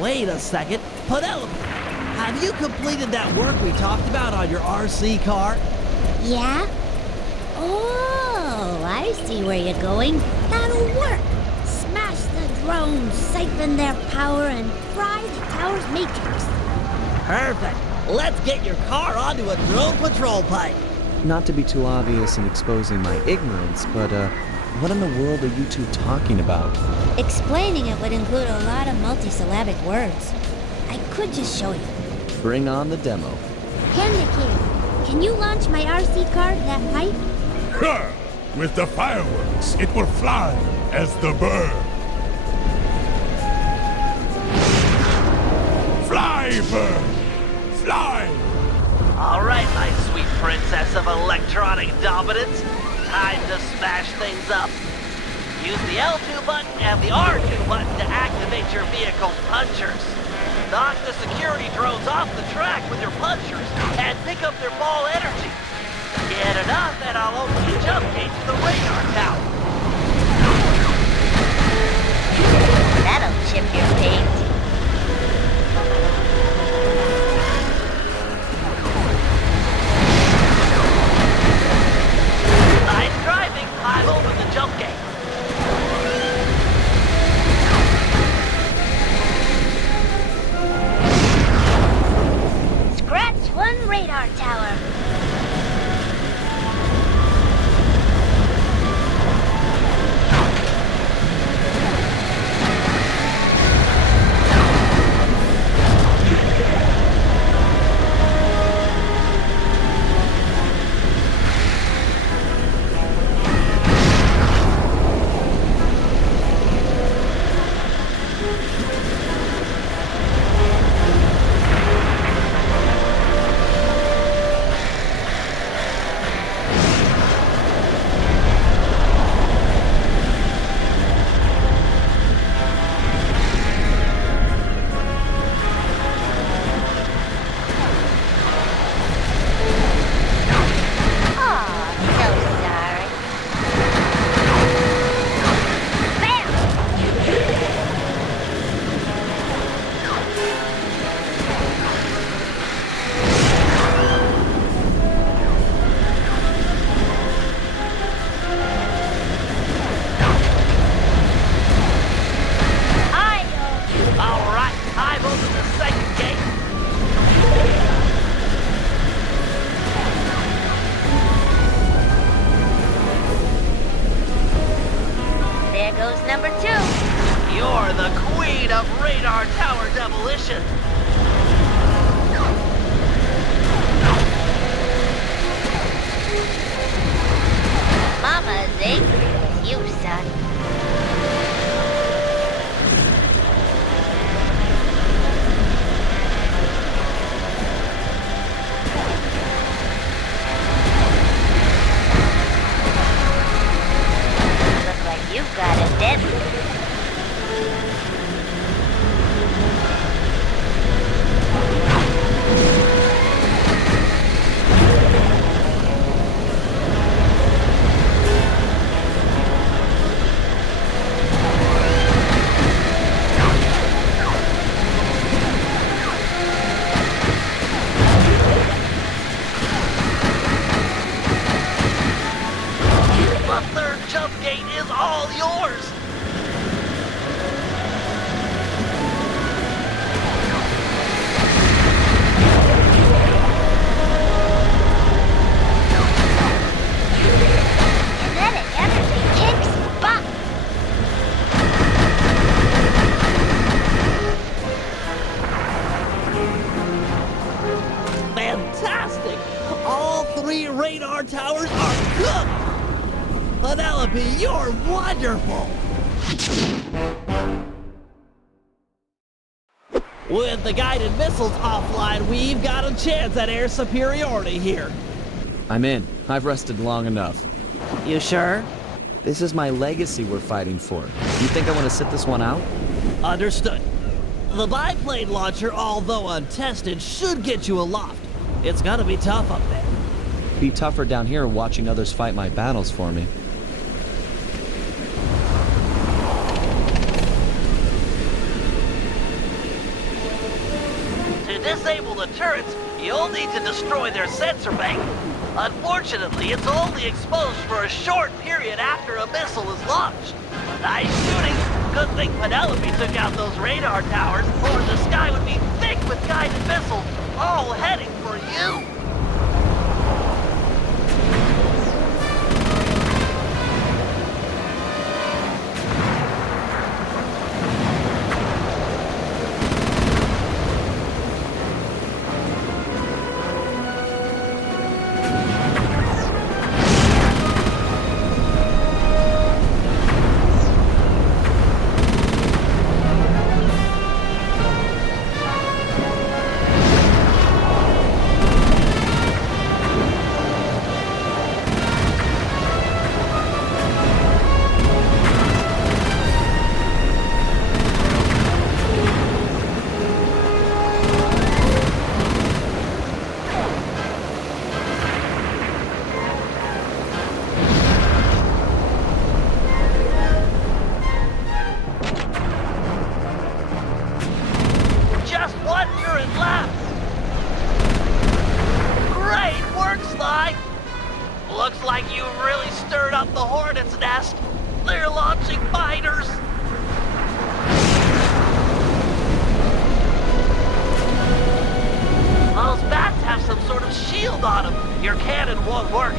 Wait a second. Penelope, have you completed that work we talked about on your RC car? Yeah? Oh, I see where you're going. That'll work. Smash the drones, siphon their power, and fry the tower's matrix. Perfect. Let's get your car onto a drone patrol pipe. Not to be too obvious in exposing my ignorance, but what in the world are you two talking about? Explaining it would include a lot of multisyllabic words. I could just show you. Bring on the demo. Panda Kid, can you launch my RC car to that pipe? Sure. With the fireworks, it will fly as the bird. Fly, bird! Fly! All right, my sweet princess of electronic dominance. Time to smash things up. Use the L2 button and the R2 button to activate your vehicle's punchers. Knock the security drones off the track with your punchers and pick up their ball energy. Get enough and I'll open the jump gate to the radar tower. That'll chip your paint. Nice driving. I've opened the jump gate. Scratch one radar tower. Number 2. You're the queen of radar tower demolition. Mama's angry with you, son. Look like you've got a deadly. The third jump gate is all yours. Kinetic energy kicks butt. Fantastic! All 3 radar towers are cooked! Penelope, you're wonderful! With the guided missiles offline, we've got a chance at air superiority here. I'm in. I've rested long enough. You sure? This is my legacy we're fighting for. You think I want to sit this one out? Understood. The biplane launcher, although untested, should get you aloft. It's gonna be tough up there. Be tougher down here watching others fight my battles for me. disable the turrets, you'll need to destroy their sensor bank. Unfortunately, it's only exposed for a short period after a missile is launched. Nice shooting. Good thing Penelope took out those radar towers, or the sky would be thick with guided missiles, all heading for you. Looks like you really stirred up the Hornet's nest. They're launching fighters. Those bats have some sort of shield on them. Your cannon won't work.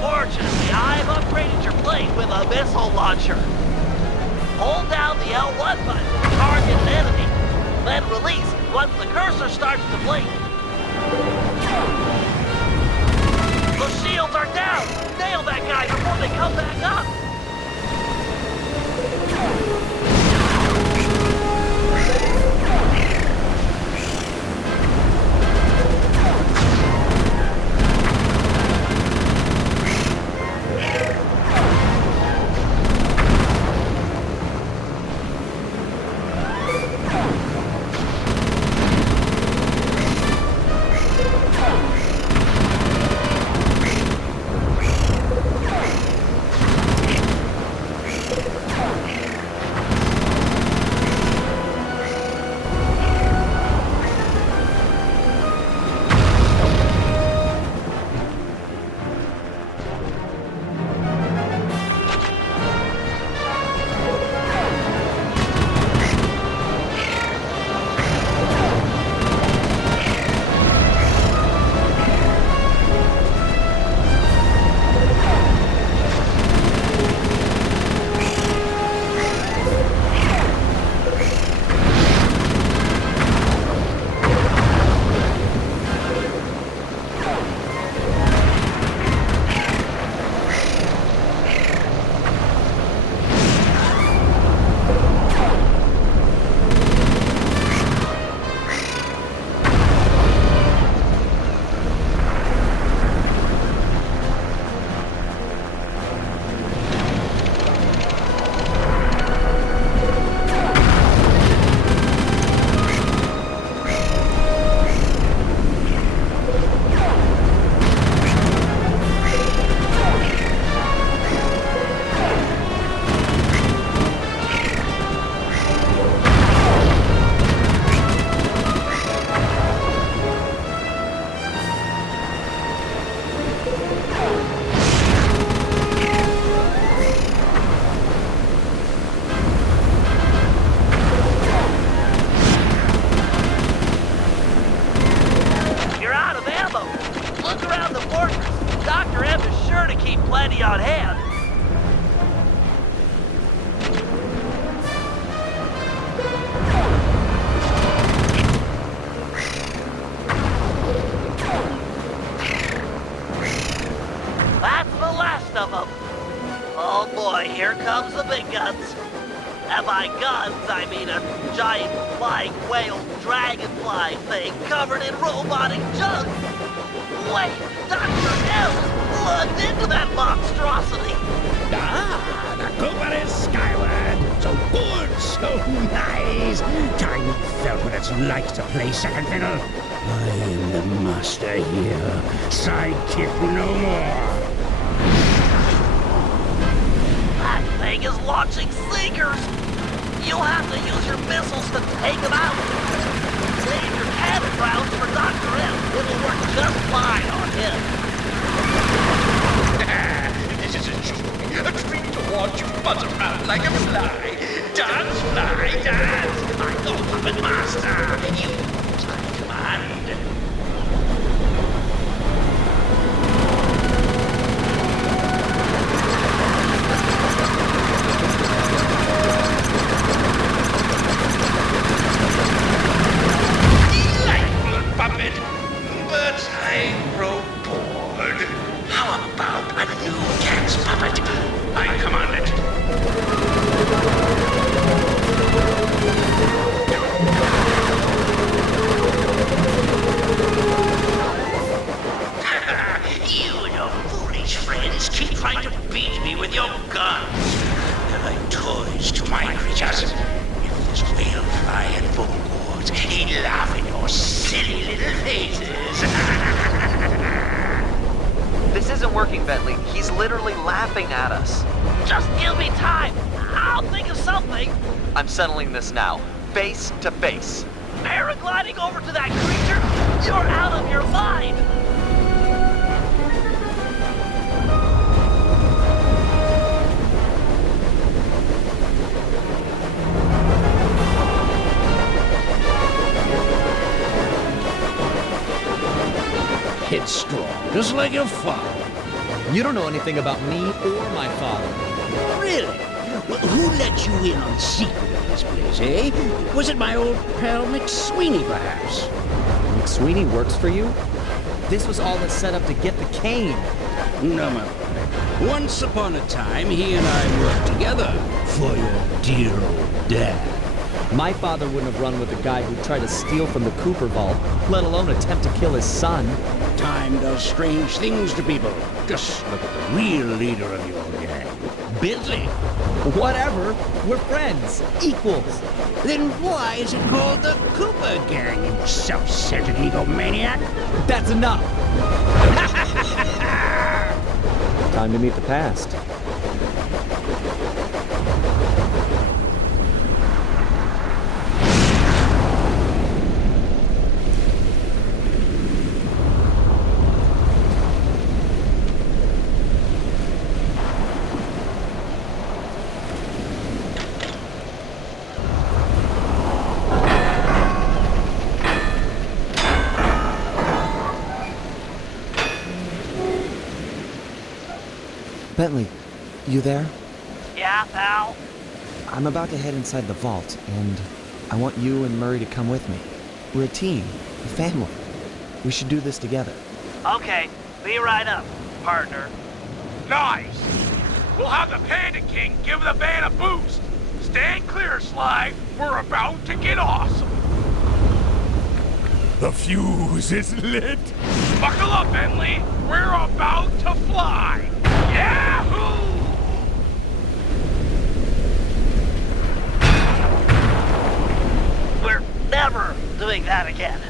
Fortunately, I've upgraded your plane with a missile launcher. Hold down the L1 button to target an enemy. Then release once the cursor starts to blink. Those shields are down! Nail that guy before they come back up! Plenty on hand. That's the last of them. Oh boy, here comes the big guns. And by guns, I mean a giant flying whale dragonfly thing covered in robotic junk. Wait, Dr. M plugged into that monstrosity. Ah, the Cooper is skyward. So good, so nice. Time you felt what it's like to play second fiddle. I am the master here. Sidekick no more. That thing is launching seekers. You'll have to use your missiles to take them out. Save your cannon rounds master! Use my command! Delightful puppet, but I grow bored. How about a new cat's puppet? I command it. You and your foolish friends keep trying to beat me with your guns. They're like toys to my creatures. If this whale fly and boards, he'd laugh in your silly little faces. This isn't working, Bentley. He's literally laughing at us. Just give me time. I'll think of something. I'm settling this now. Face to face. Paragliding over to that creature? You're out of your mind. Headstrong, just like your father. You don't know anything about me or my father. Really? Well, who let you in on the secret of this place, eh? Was it my old pal McSweeney, perhaps? McSweeney works for you? This was all a setup to get the cane. No, my boy. Once upon a time, he and I worked together for your dear old dad. My father wouldn't have run with a guy who tried to steal from the Cooper vault, let alone attempt to kill his son. Time does strange things to people. Just look at the real leader of your gang, Bentley. Whatever. We're friends. Equals. Then why is it called the Cooper Gang, you self-centered egomaniac? That's enough. Time to meet the past. Bentley, you there? Yeah, pal? I'm about to head inside the vault, and I want you and Murray to come with me. We're a team, a family. We should do this together. Okay, be right up, partner. Nice! We'll have the Panda King give the van a boost. Stand clear, Sly. We're about to get awesome. The fuse is lit. Buckle up, Bentley. We're about to fly. Yahoo! We're never doing that again.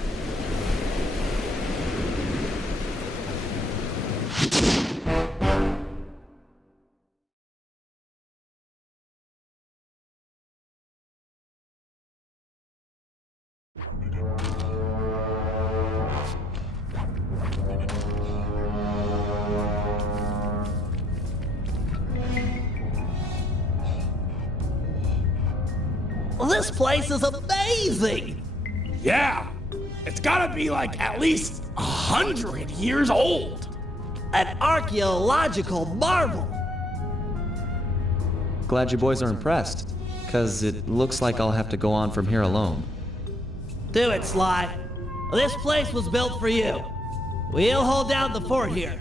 This place is amazing! Yeah, it's gotta be like at least 100 years old. An archaeological marvel! Glad you boys are impressed, because it looks like I'll have to go on from here alone. Do it, Sly. This place was built for you. We'll hold down the fort here.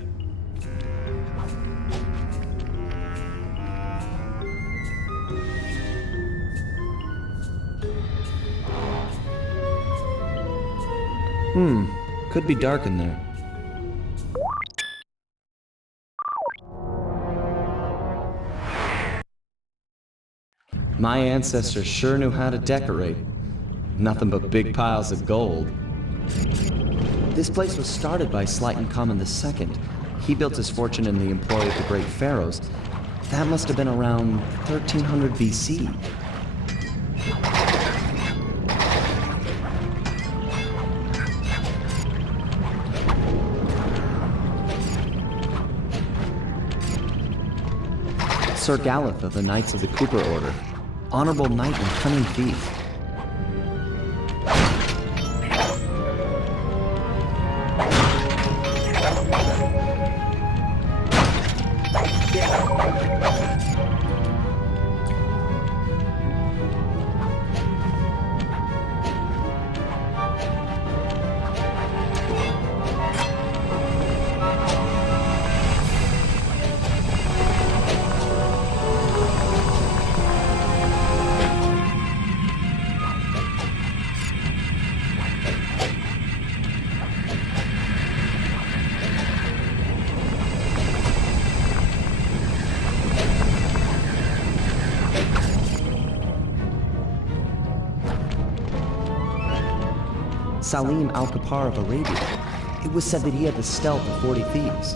Could be dark in there. My ancestors sure knew how to decorate. Nothing but big piles of gold. This place was started by Slyton Common II. He built his fortune in the employ of the great pharaohs. That must have been around 1300 BC. Sir Galeth of the Knights of the Cooper Order. Honorable knight and cunning thief. Salim Al-Kapar of Arabia. It was said that he had the stealth of 40 thieves.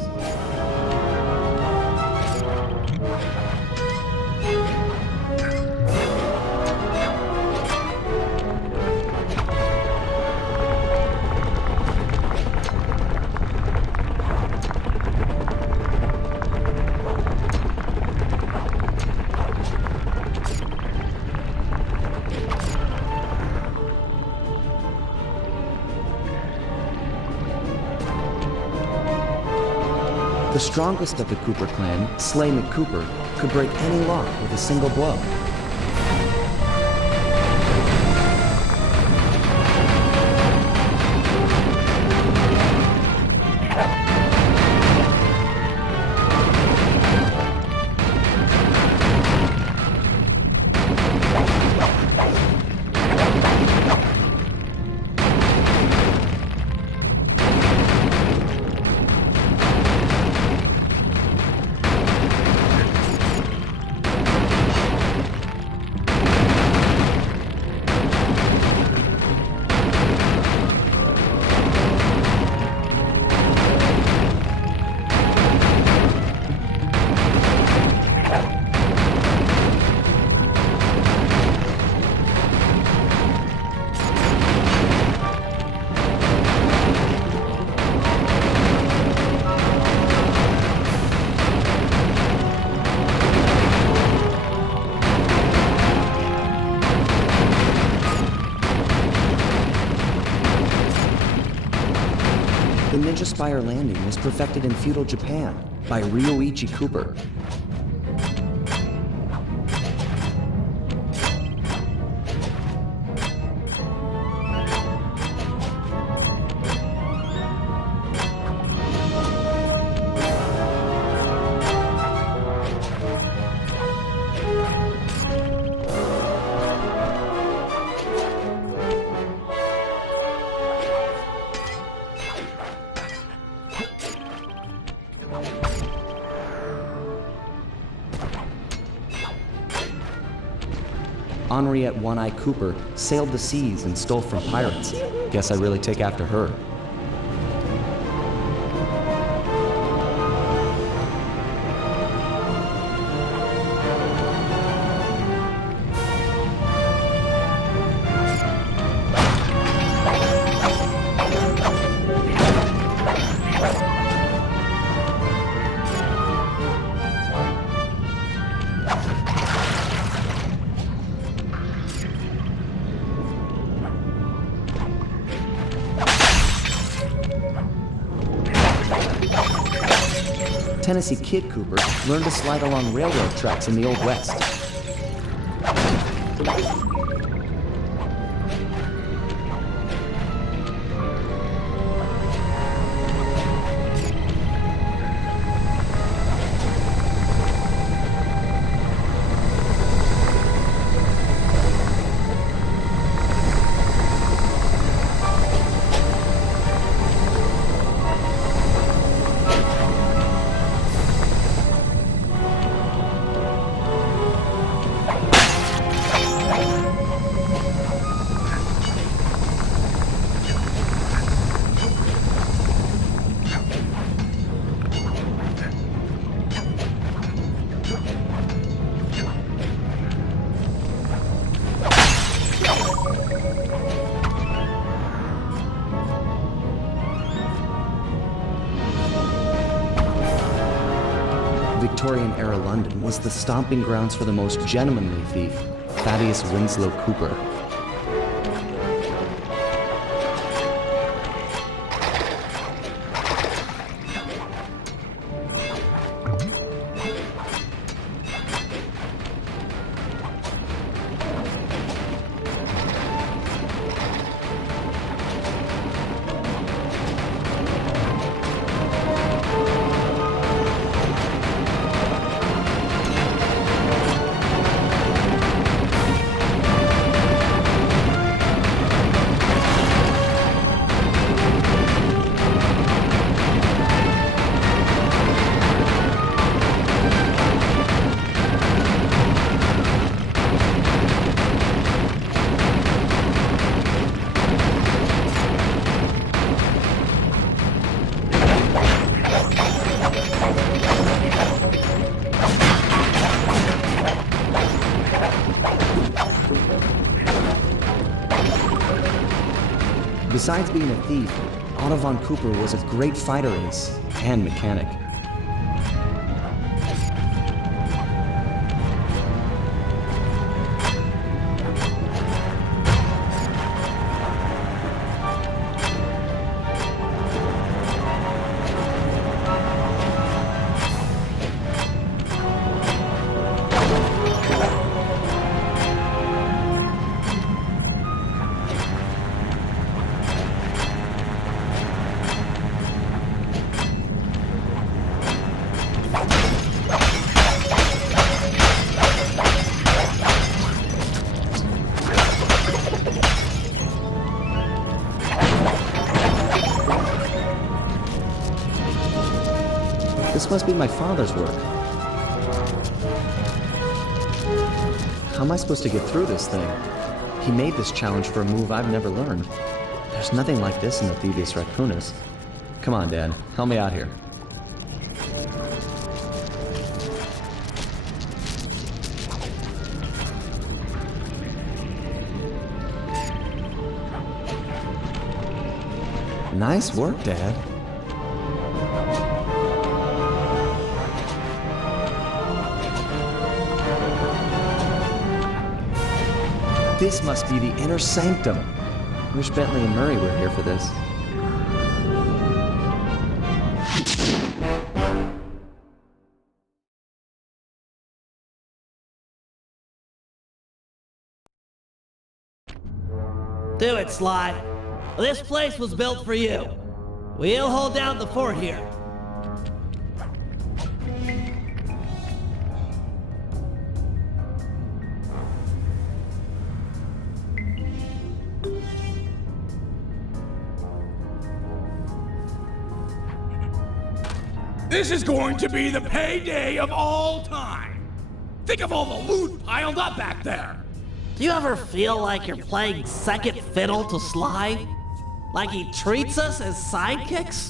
The strongest of the Cooper clan, Slay McCooper, could break any lock with a single blow. The Ninja Spire landing was perfected in feudal Japan by Ryoichi Cooper. Henriette One-Eye Cooper sailed the seas and stole from pirates. Guess I really take after her. Tennessee Kid Cooper learned to slide along railroad tracks in the Old West. Victorian-era London was the stomping grounds for the most gentlemanly thief, Thaddeus Winslow Cooper. Besides being a thief, Otto von Cooper was a great fighter ace and mechanic. This must be my father's work. How am I supposed to get through this thing? He made this challenge for a move I've never learned. There's nothing like this in the Thievius Raccoonus. Come on, Dad. Help me out here. Nice work, Dad. This must be the inner sanctum. Wish Bentley and Murray were here for this. Do it, Sly. This place was built for you. We'll hold down the fort here. This is going to be the payday of all time. Think of all the loot piled up back there. Do you ever feel like you're playing second fiddle to Sly? Like he treats us as sidekicks?